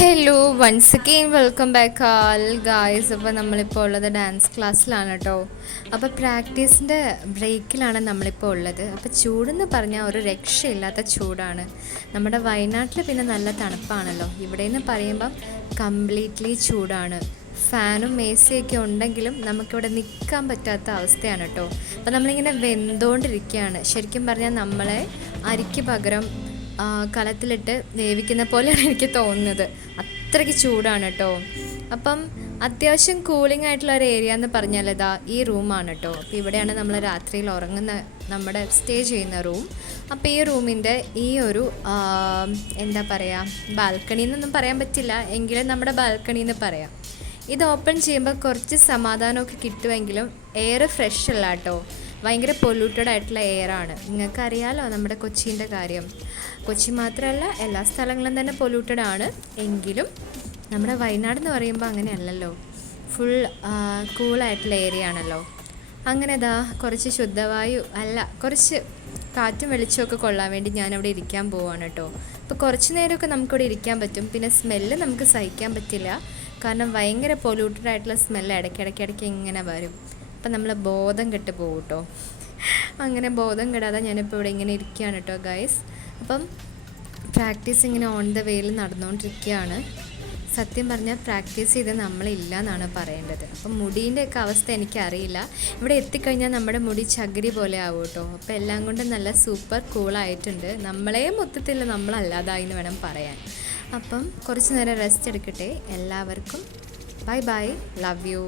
Hello once again welcome back all guys. അപ്പോൾ നമ്മളിപ്പോൾ ഉള്ളത് ഡാൻസ് ക്ലാസ്സിലാണ് കേട്ടോ. അപ്പോൾ പ്രാക്ടീസിൻ്റെ ബ്രേക്കിലാണ് നമ്മളിപ്പോൾ ഉള്ളത്. അപ്പോൾ ചൂടെന്ന് പറഞ്ഞാൽ ഒരു രക്ഷയില്ലാത്ത ചൂടാണ്. നമ്മുടെ വയനാട്ടിൽ പിന്നെ നല്ല തണുപ്പാണല്ലോ. ഇവിടെ നിന്ന് പറയുമ്പം കംപ്ലീറ്റ്ലി ചൂടാണ്. ഫാനും എ സിയൊക്കെ ഉണ്ടെങ്കിലും നമുക്കിവിടെ നിൽക്കാൻ പറ്റാത്ത അവസ്ഥയാണ് കേട്ടോ. അപ്പോൾ നമ്മളിങ്ങനെ വെന്തുകൊണ്ടിരിക്കുകയാണ്. ശരിക്കും പറഞ്ഞാൽ നമ്മളെ അരിക്ക് പകരം കലത്തിലിട്ട് വേവിക്കുന്ന പോലെയാണ് എനിക്ക് തോന്നുന്നത്. അത്രയ്ക്ക് ചൂടാണ് കേട്ടോ. അപ്പം അത്യാവശ്യം കൂളിംഗ് ആയിട്ടുള്ള ഒരു ഏരിയ എന്ന് പറഞ്ഞാൽ ഇതാ ഈ റൂമാണ് കേട്ടോ. അപ്പോൾ ഇവിടെയാണ് നമ്മൾ രാത്രിയിൽ ഉറങ്ങുന്ന, നമ്മുടെ സ്റ്റേ ചെയ്യുന്ന റൂം. അപ്പോൾ ഈ റൂമിൻ്റെ ഈ ഒരു എന്താ പറയുക, ബാൽക്കണി എന്നൊന്നും പറയാൻ പറ്റില്ല, എങ്കിലും നമ്മുടെ ബാൽക്കണി എന്ന് പറയാം. ഇത് ഓപ്പൺ ചെയ്യുമ്പോൾ കുറച്ച് സമാധാനമൊക്കെ കിട്ടുമെങ്കിലും എയർ ഫ്രഷ് അല്ല കേട്ടോ. ഭയങ്കര പൊല്യൂട്ടഡ് ആയിട്ടുള്ള എയറാണ്. നിങ്ങൾക്കറിയാലോ നമ്മുടെ കൊച്ചീൻ്റെ കാര്യം. കൊച്ചി മാത്രമല്ല, എല്ലാ സ്ഥലങ്ങളും തന്നെ പൊല്യൂട്ടഡ് ആണ്. എങ്കിലും നമ്മുടെ വയനാട് എന്ന് പറയുമ്പോൾ അങ്ങനെയല്ലല്ലോ, ഫുൾ കൂളായിട്ടുള്ള ഏരിയ ആണല്ലോ. അങ്ങനെ ഇതാ കുറച്ച് ശുദ്ധവായു അല്ല, കുറച്ച് കാറ്റും വെളിച്ചമൊക്കെ കൊള്ളാൻ വേണ്ടി ഞാനവിടെ ഇരിക്കാൻ പോവാണ് കേട്ടോ. അപ്പോൾ കുറച്ച് നേരമൊക്കെ നമുക്കിവിടെ ഇരിക്കാൻ പറ്റും. പിന്നെ സ്മെല്ല് നമുക്ക് സഹിക്കാൻ പറ്റില്ല, കാരണം ഭയങ്കര പൊല്യൂട്ടഡ് ആയിട്ടുള്ള സ്മെല്ല് ഇടയ്ക്കിടയ്ക്ക് ഇങ്ങനെ വരും. അപ്പം നമ്മൾ ബോധം കെട്ട് പോകും കേട്ടോ. അങ്ങനെ ബോധം കെടാതെ ഞാനിപ്പോൾ ഇവിടെ ഇങ്ങനെ ഇരിക്കുകയാണ് കേട്ടോ ഗൈസ്. അപ്പം പ്രാക്ടീസ് ഇങ്ങനെ ഓൺ ദ വേയിൽ നടന്നുകൊണ്ടിരിക്കുകയാണ്. സത്യം പറഞ്ഞാൽ പ്രാക്ടീസ് ചെയ്ത് നമ്മളില്ല എന്നാണ് പറയേണ്ടത്. അപ്പം മുടീൻ്റെയൊക്കെ അവസ്ഥ എനിക്കറിയില്ല. ഇവിടെ എത്തിക്കഴിഞ്ഞാൽ നമ്മുടെ മുടി ചകിരി പോലെ ആവും കേട്ടോ. അപ്പോൾ എല്ലാം കൊണ്ടും നല്ല സൂപ്പർ കൂളായിട്ടുണ്ട്. നമ്മളെ മൊത്തത്തിൽ നമ്മളല്ലാതായി എന്ന് വേണം പറയാൻ. അപ്പം കുറച്ച് നേരം റെസ്റ്റ് എടുക്കട്ടെ. എല്ലാവർക്കും ബൈ ബൈ, ലവ് യു.